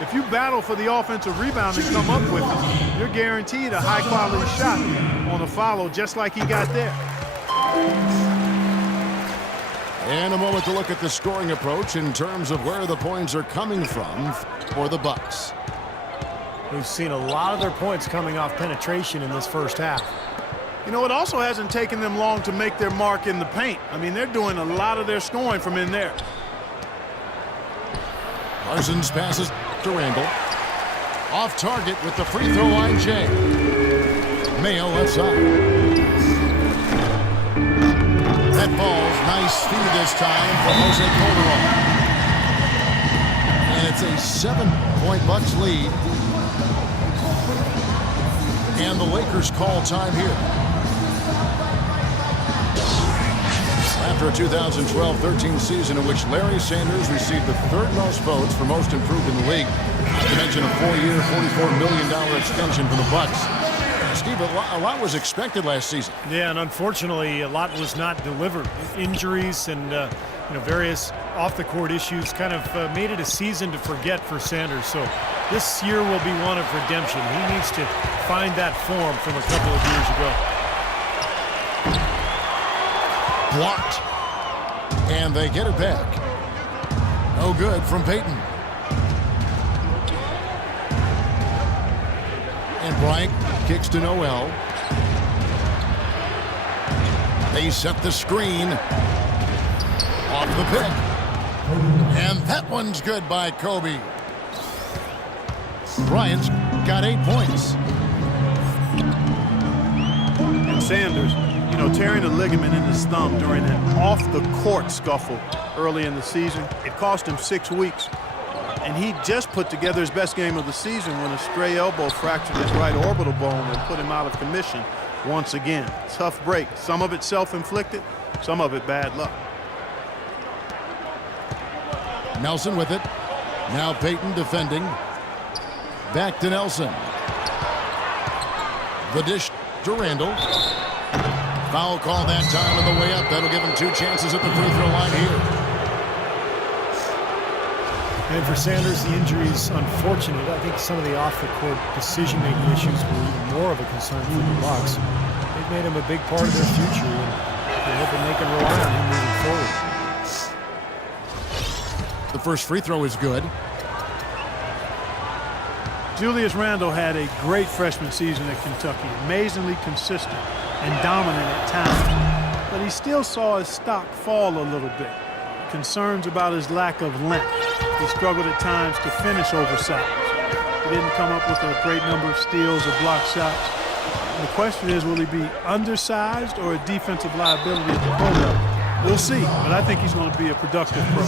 If you battle for the offensive rebound and come up with it, you're guaranteed a high-quality shot on a follow just like he got there. And a moment to look at the scoring approach in terms of where the points are coming from for the Bucks. We've seen a lot of their points coming off penetration in this first half. You know, it also hasn't taken them long to make their mark in the paint. I mean, they're doing a lot of their scoring from in there. Parsons passes to Randall. Off target with the free throw line, Jay. Mayo left side. That falls. Nice speed this time for Jose Calderon. And it's a 7-point Bucks lead. And the Lakers call time here. After a 2012-13 season in which Larry Sanders received the third most votes for most improved in the league, not to mention a 4-year, $44 million extension for the Bucks. Steve, a lot was expected last season. Yeah, and unfortunately, a lot was not delivered. Injuries and various off-the-court issues kind of made it a season to forget for Sanders. So this year will be one of redemption. He needs to find that form from a couple of years ago. Blocked. And they get it back. No good from Payton. And Bryant kicks to Noel. They set the screen. Off the pick. And that one's good by Kobe. Bryant's got 8 points. And Sanders, tearing a ligament in his thumb during an off-the-court scuffle early in the season. It cost him 6 weeks. And he just put together his best game of the season when a stray elbow fractured his right orbital bone and put him out of commission once again. Tough break. Some of it self-inflicted, some of it bad luck. Nelson with it. Now Payton defending. Back to Nelson. The dish to Randall. Foul call that time on the way up. That'll give him 2 chances at the free throw line here. And for Sanders, the injury is unfortunate. I think some of the off-the-court decision-making issues were even more of a concern for the Bucks. They've made him a big part of their future, and they're hoping they can rely on him moving forward. The first free throw is good. Julius Randle had a great freshman season at Kentucky, amazingly consistent and dominant at times, but he still saw his stock fall a little bit. Concerns about his lack of length. He struggled at times to finish oversized. He didn't come up with a great number of steals or block shots. And the question is, will he be undersized or a defensive liability at the pro level? We'll see, but I think he's going to be a productive pro.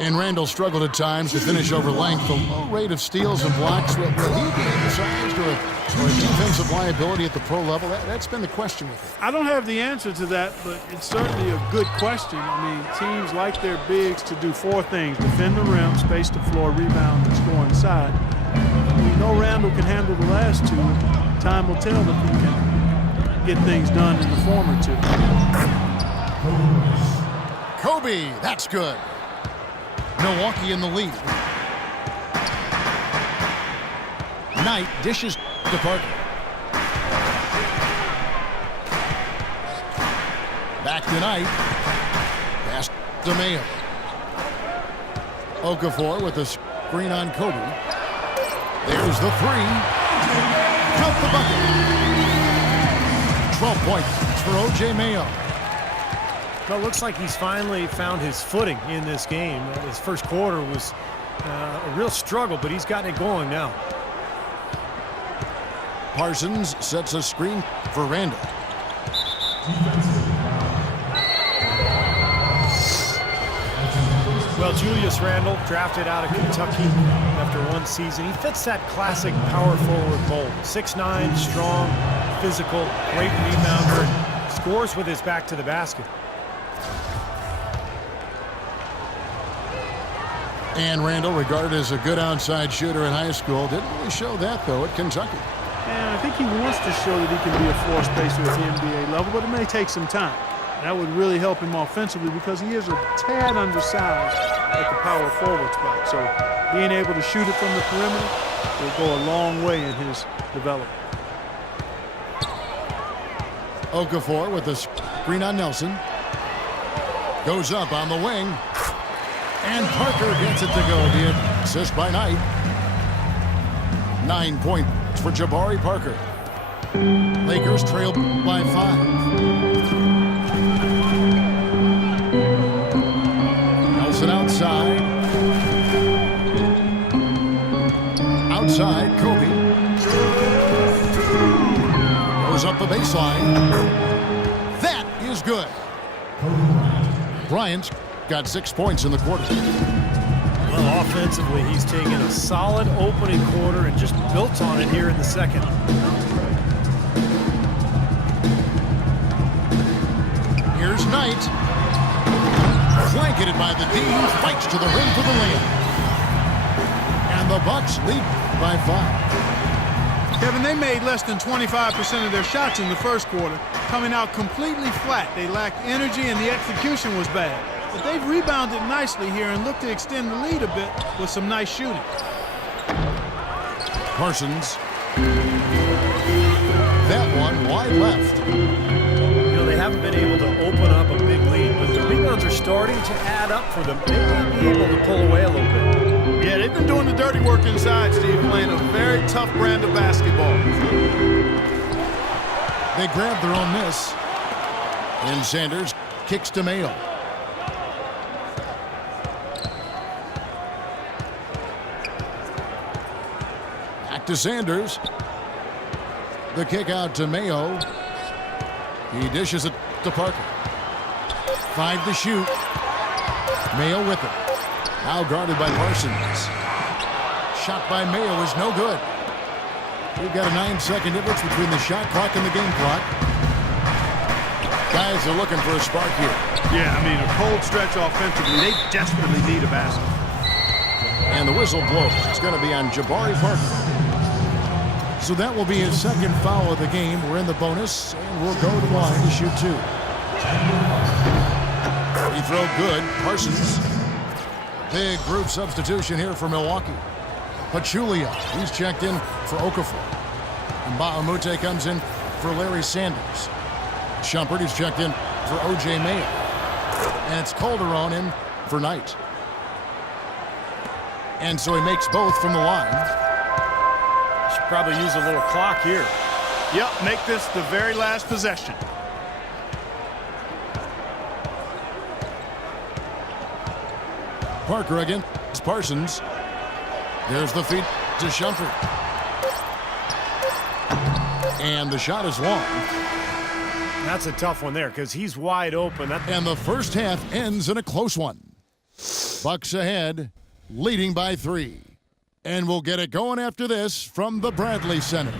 And Randall struggled at times to finish over length. The low rate of steals and blocks, will he be undersized or a defensive liability at the pro level? That's been the question with him. I don't have the answer to that, but it's certainly a good question. I mean, teams like their bigs to do 4 things: defend the rim, space the floor, rebound, and score inside. We know Randall can handle the last 2. Time will tell if he can get things done in the former 2. Kobe, that's good. Milwaukee in the lead. Knight dishes to Parker. Back to Knight. Pass to Mayo. Okafor with the screen on Kobe. There's the 3. Count the bucket. 12 points for O.J. Mayo. Well, it looks like he's finally found his footing in this game. His first quarter was a real struggle, but he's gotten it going now. Parsons sets a screen for Randall. Well, Julius Randle, drafted out of Kentucky after 1 season. He fits that classic power forward mold. 6'9", strong, physical, great rebounder, and scores with his back to the basket. And Randall, regarded as a good outside shooter in high school, didn't really show that, though, at Kentucky. And I think he wants to show that he can be a floor spacer at the NBA level, but it may take some time. That would really help him offensively because he is a tad undersized at the power forward spot. So being able to shoot it from the perimeter will go a long way in his development. Okafor with the screen on Nelson. Goes up on the wing. And Parker gets it to go. The assist by Knight. 9 points for Jabari Parker. Lakers trail by 5. Nelson outside. Outside, Kobe. Goes up the baseline. That is good. Bryant's got 6 points in the quarter. Well, offensively, he's taken a solid opening quarter and just built on it here in the second. Here's Knight. Blanketed by the D. Fights to the rim for the layup. And the Bucks lead by 5. Kevin, they made less than 25% of their shots in the first quarter, coming out completely flat. They lacked energy and the execution was bad. But they've rebounded nicely here and look to extend the lead a bit with some nice shooting. Parsons. That one wide left. You know, they haven't been able to open up a big lead, but the rebounds are starting to add up for them. They may be able to pull away a little bit. Yeah, they've been doing the dirty work inside, Steve, playing a very tough brand of basketball. They grabbed their own miss. And Sanders kicks to Mayo. Back to Sanders. The kick out to Mayo. He dishes it to Parker. 5 to shoot. Mayo with it. Now guarded by Parsons. Shot by Mayo is no good. We've got a 9-second difference between the shot clock and the game clock. Guys are looking for a spark here. Yeah, I mean, a cold stretch offensively. They desperately need a basket. And the whistle blows. It's going to be on Jabari Parker. So that will be his second foul of the game. We're in the bonus, and we'll go to the line to shoot 2. Free throw good. Parsons. Big group substitution here for Milwaukee. Pachulia, he's checked in for Okafor. And Bahamute comes in for Larry Sanders. Shumpert, he's checked in for O.J. Mayo. And it's Calderon in for Knight. And so he makes both from the line. Should probably use a little clock here. Yep, make this the very last possession. Parker against Parsons. There's the feed to Shumpert. And the shot is long. That's a tough one there because he's wide open. And the first half ends in a close one. Bucks ahead, leading by 3. And we'll get it going after this from the Bradley Center.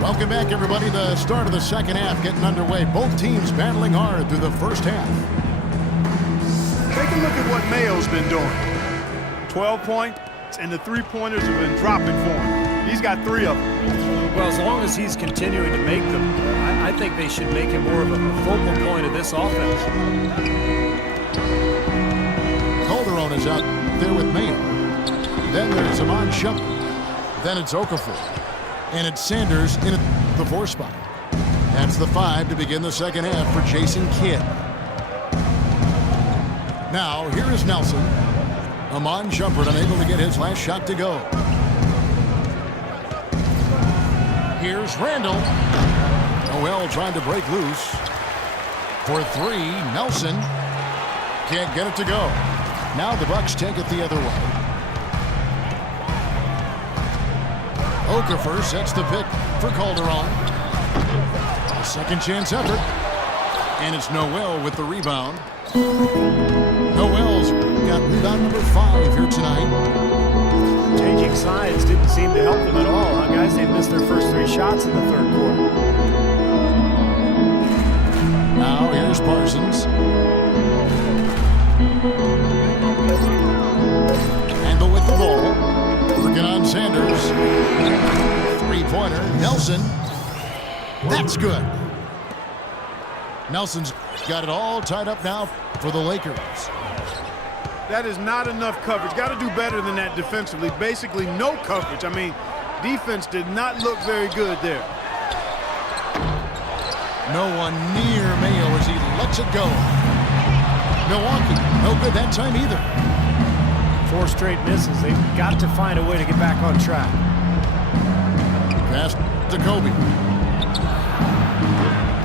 Welcome back, everybody. The start of the second half getting underway. Both teams battling hard through the first half. Take a look at what Mayo's been doing. 12 points, and the three-pointers have been dropping for him. He's got 3 of them. Well, as long as he's continuing to make them, I think they should make him more of a focal point of this offense. Calderon is out there with Mayo. Then there's Iman Shumpert. Then it's Okafor. And it's Sanders in the 4 spot. That's the 5 to begin the second half for Jason Kidd. Now, here is Nelson. Iman Shumpert unable to get his last shot to go. Here's Randall. Noel trying to break loose. For 3, Nelson. Can't get it to go. Now the Bucks take it the other way. Okafor sets the pick for Calderon. A second chance effort. And it's Noel with the rebound. Noel's got rebound number 5 here tonight. Changing sides didn't seem to help them at all, huh, guys? They missed their first 3 shots in the third quarter. Now here's Parsons. Handle with the ball. Working on Sanders. Three-pointer. Nelson. That's good. Nelson's got it all tied up now for the Lakers. That is not enough coverage. Got to do better than that defensively. Basically no coverage. I mean, defense did not look very good there. No one near Mayo as he lets it go. Milwaukee, no good that time either. 4 straight misses. They've got to find a way to get back on track. Pass to Kobe.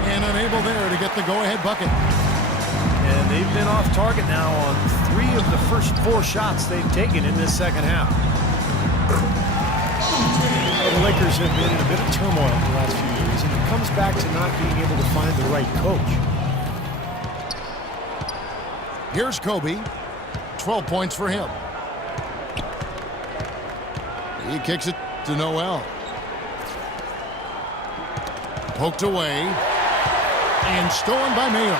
And unable there to get the go-ahead bucket. And they've been off target now on 3 of the first 4 shots they've taken in this second half. Well, the Lakers have been in a bit of turmoil the last few years, and it comes back to not being able to find the right coach. Here's Kobe. 12 points for him. He kicks it to Noel. Poked away. And stolen by Mayo.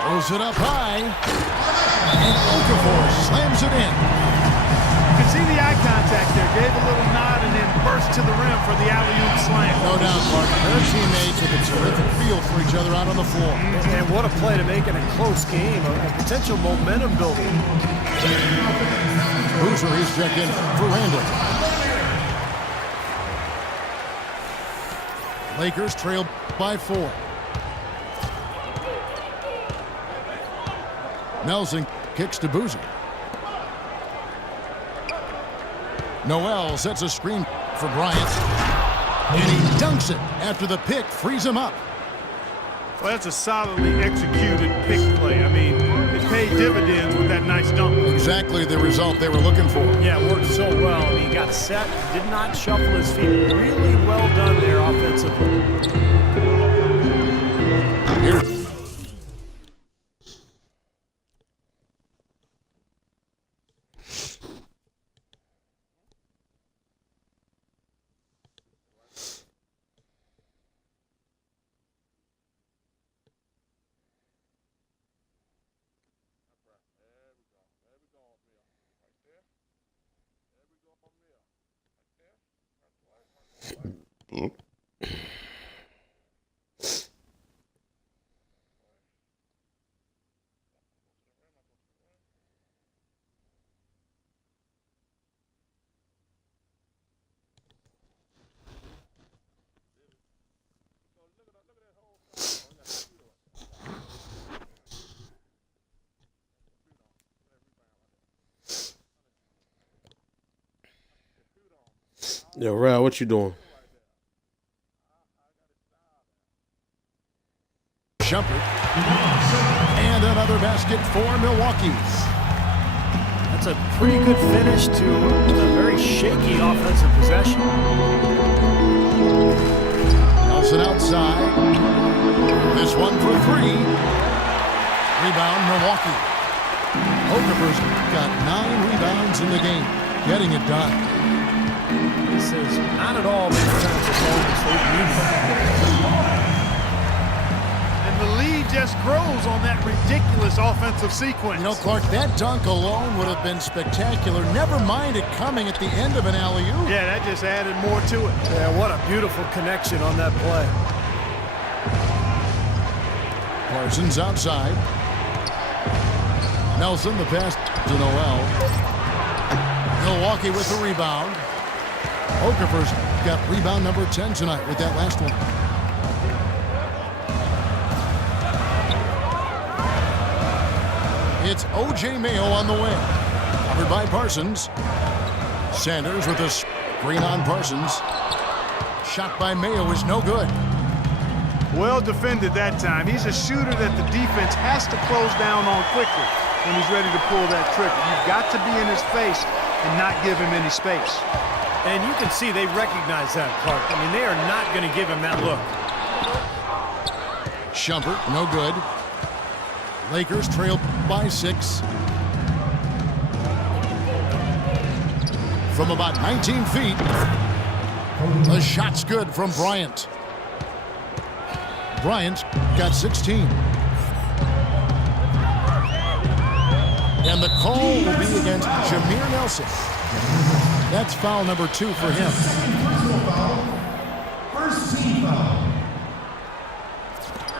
Throws it up high. And Okafor slams it in. You can see the eye contact there. Gave a little nod and then burst to the rim for the alley-oop slam. No doubt, Clark. Their teammates with a terrific feel for each other out on the floor. And what a play to make it a close game, a potential momentum builder. Boozer, he's checked in for Randall. Lakers trail by 4. Nelson kicks to Boozer. Noel sets a screen for Bryant. And he dunks it after the pick frees him up. Well, that's a solidly executed pick play. I mean, it paid dividends with that nice dunk. Exactly the result they were looking for. Yeah, it worked so well. I mean, he got set, did not shuffle his feet. Really well done there offensively. Here. Yo, Ralph, what you doing? Jumper. And another basket for Milwaukee. That's a pretty good finish to a very shaky offensive possession. Nelson outside. This one for 3. Rebound, Milwaukee. Okafor's got 9 rebounds in the game. Getting it done. This is not at all the kind of performance they've needed. And the lead just grows on that ridiculous offensive sequence. You know, Clark, that dunk alone would have been spectacular. Never mind it coming at the end of an alley-oop. Yeah, that just added more to it. Yeah, what a beautiful connection on that play. Parsons outside. Nelson, the pass to Noel. Milwaukee with the rebound. Okafor's got rebound number 10 tonight with that last one. It's O.J. Mayo on the wing. Covered by Parsons. Sanders with a screen on Parsons. Shot by Mayo is no good. Well defended that time. He's a shooter that the defense has to close down on quickly when he's ready to pull that trigger. You've got to be in his face and not give him any space. And you can see they recognize that, Clark. I mean, they are not going to give him that look. Shumpert, no good. Lakers trail by 6. From about 19 feet. The shot's good from Bryant. Bryant got 16. And the call will be against Jameer Nelson. That's foul number 2 for him. First team foul.